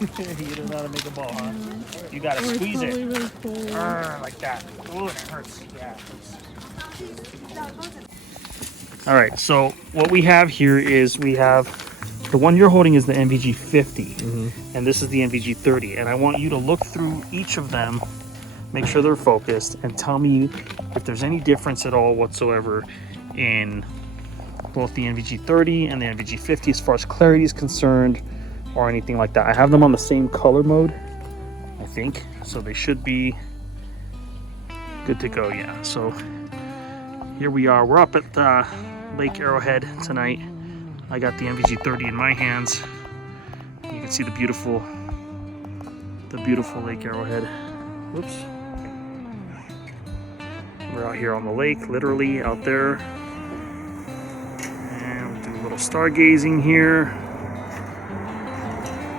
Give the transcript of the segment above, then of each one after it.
You don't know how to make a ball, huh? You gotta squeeze it. Really cold. Like that. Oh, it hurts. Yeah, it hurts. All right, so what we have here is we have the one you're holding is the NVG50, and this is the NVG30. And I want you to look through each of them, make sure they're focused, and tell me if there's any difference at all whatsoever in both the NVG30 and the NVG50 as far as clarity is concerned or anything like that. I have them on the same color mode, I think, so they should be good to go. Yeah, so here we are. We're up at Lake Arrowhead tonight. I got the NVG30 in my hands. You can see the beautiful Lake Arrowhead. Whoops. We're out here on the lake, literally out there. And we'll do a little stargazing here.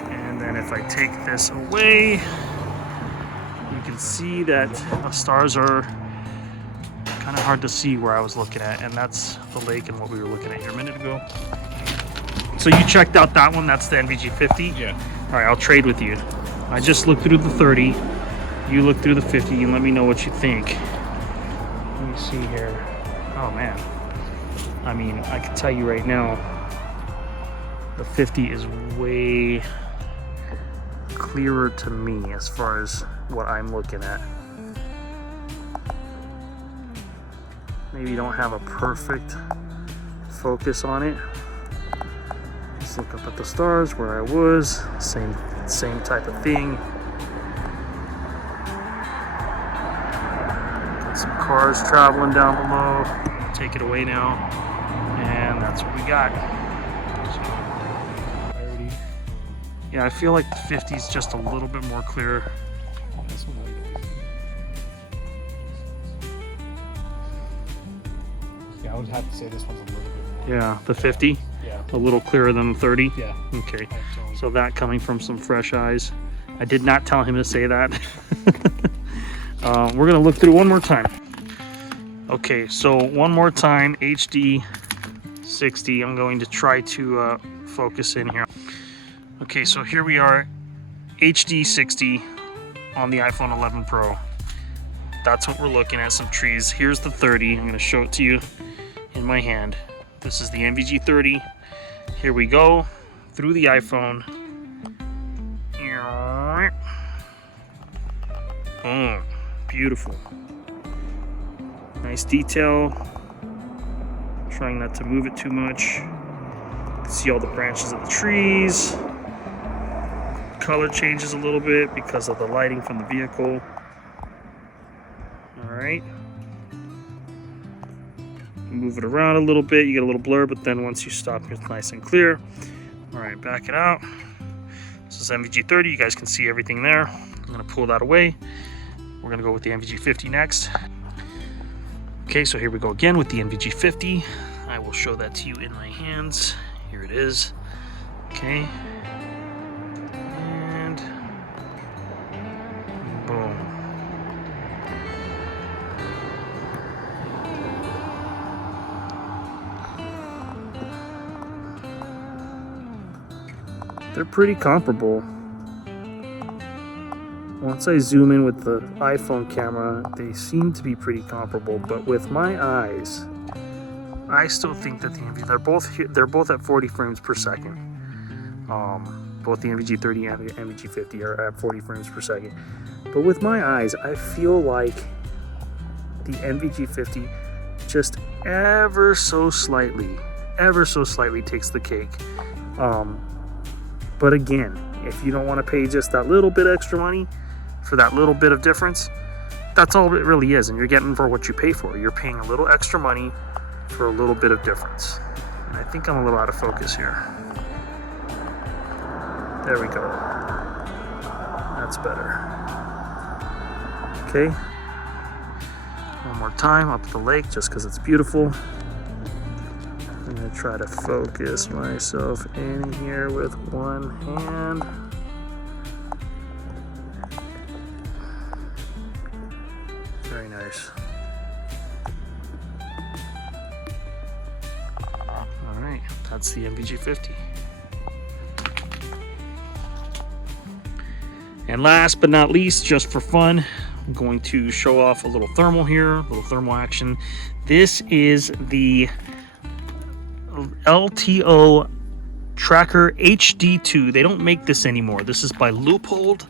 And then if I take this away, you can see that the stars are kind of hard to see where I was looking at, and that's the lake and what we were looking at here a minute ago. So you checked out that one, that's the NVG50? Yeah. All right, I'll trade with you. I just looked through the 30, you look through the 50, and let me know what you think. Let me see here. Oh man. I mean, I can tell you right now, the 50 is way clearer to me as far as what I'm looking at. Maybe you don't have a perfect focus on it. Let's look up at the stars where I was. Same type of thing. Got some cars traveling down below. Take it away now. And that's what we got. Yeah, I feel like the 50 is just a little bit more clear. Yeah, I would have to say this one's a little bit more. Yeah, the 50? Yeah. A little clearer than the 30? Yeah. Okay. So that coming from some fresh eyes. I did not tell him to say that. We're going to look through one more time. Okay, so one more time, HD 60. I'm going to try to focus in here. Okay, so here we are, HD 60 on the iPhone 11 Pro. That's what we're looking at, some trees. Here's the 30. I'm going to show it to you in my hand. This is the NVG30. Here we go through the iPhone. Boom. Beautiful. Nice detail. Trying not to move it too much. You can see all the branches of the trees. Color changes a little bit because of the lighting from the vehicle. All right. Move it around a little bit, you get a little blur, but then once you stop, it's nice and clear. All right, back it out. This is NVG30, you guys can see everything there. I'm gonna pull that away. We're gonna go with the NVG50 next. Okay, so here we go again with the NVG50. I will show that to you in my hands. Here it is. Okay. And boom. They're pretty comparable. Once I zoom in with the iPhone camera, they seem to be pretty comparable, but with my eyes, I still think that they're both at 40 frames per second. Both the NVG30 and the NVG50 are at 40 frames per second. But with my eyes, I feel like the NVG50 just ever so slightly takes the cake. But again, if you don't want to pay just that little bit extra money for that little bit of difference, that's all it really is, and you're getting for what you pay for. You're paying a little extra money for a little bit of difference. And I think I'm a little out of focus here. There we go. That's better. Okay. One more time up the lake just because it's beautiful. I'm going to try to focus myself in here with one hand. Very nice. All right, that's the NVG50. And last but not least, just for fun, I'm going to show off a little thermal here, a little thermal action. This is the LTO Tracker HD2. They don't make this anymore. This is by Leupold,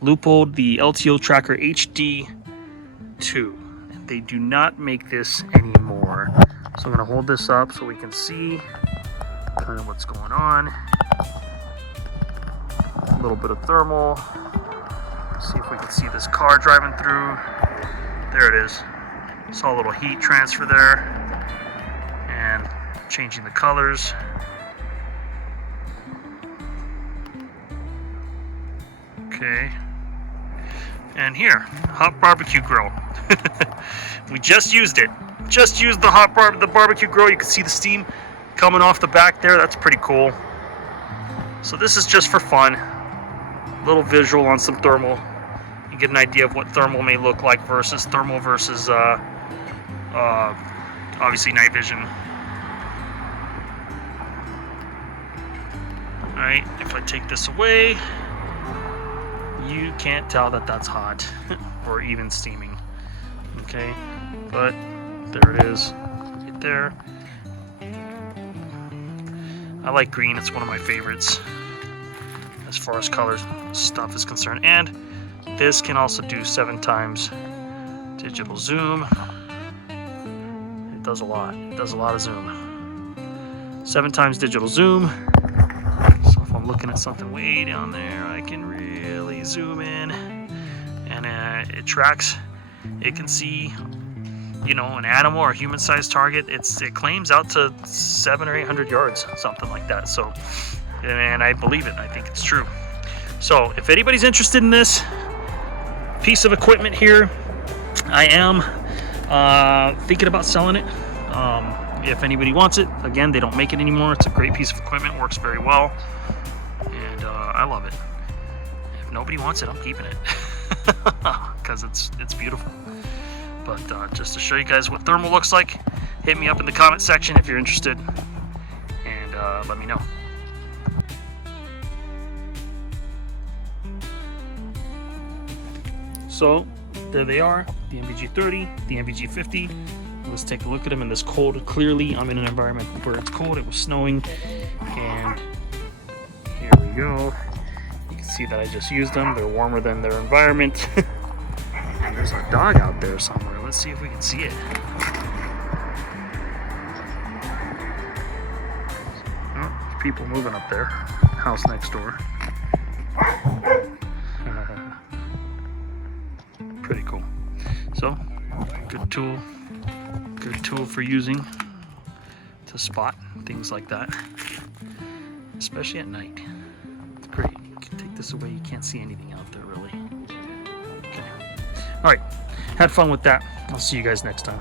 the LTO Tracker HD2. They do not make this anymore. So I'm going to hold this up so we can see kind of what's going on. A little bit of thermal. See if we can see this car driving through. There it is. Saw a little heat transfer there. And changing the colors. Okay. And here, hot barbecue grill. We just used it. Just used the barbecue grill. You can see the steam coming off the back there. That's pretty cool. So this is just for fun. Little visual on some thermal. You get an idea of what thermal may look like versus obviously night vision. Alright, if I take this away, you can't tell that that's hot or even steaming. Okay, but there it is, right there. I like green, it's one of my favorites as far as colors stuff is concerned. And this can also do 7 times digital zoom. It does a lot. It does a lot of zoom. 7 times digital zoom. So if I'm looking at something way down there, I can really zoom in, and it tracks. It can see, you know, an animal or a human-sized target. It claims out to 700 or 800 yards, something like that. So, and I believe it. I think it's true. So if anybody's interested in this piece of equipment here, I am thinking about selling it. If anybody wants it, again, they don't make it anymore. It's a great piece of equipment, works very well, and I love it. If nobody wants it, I'm keeping it because it's beautiful. But just to show you guys what thermal looks like, hit me up in the comment section if you're interested, and let me know. So there they are, the NVG30, the NVG50. Let's take a look at them in this cold. Clearly, I'm in an environment where it's cold. It was snowing, and here we go. You can see that I just used them. They're warmer than their environment. And there's a dog out there somewhere. Let's see if we can see it. Oh, there's people moving up there. House next door. Pretty cool. So, good tool for using to spot things like that, especially at night. It's great. You can take this away, you can't see anything out there really. Okay. All right, had fun with that. I'll see you guys next time.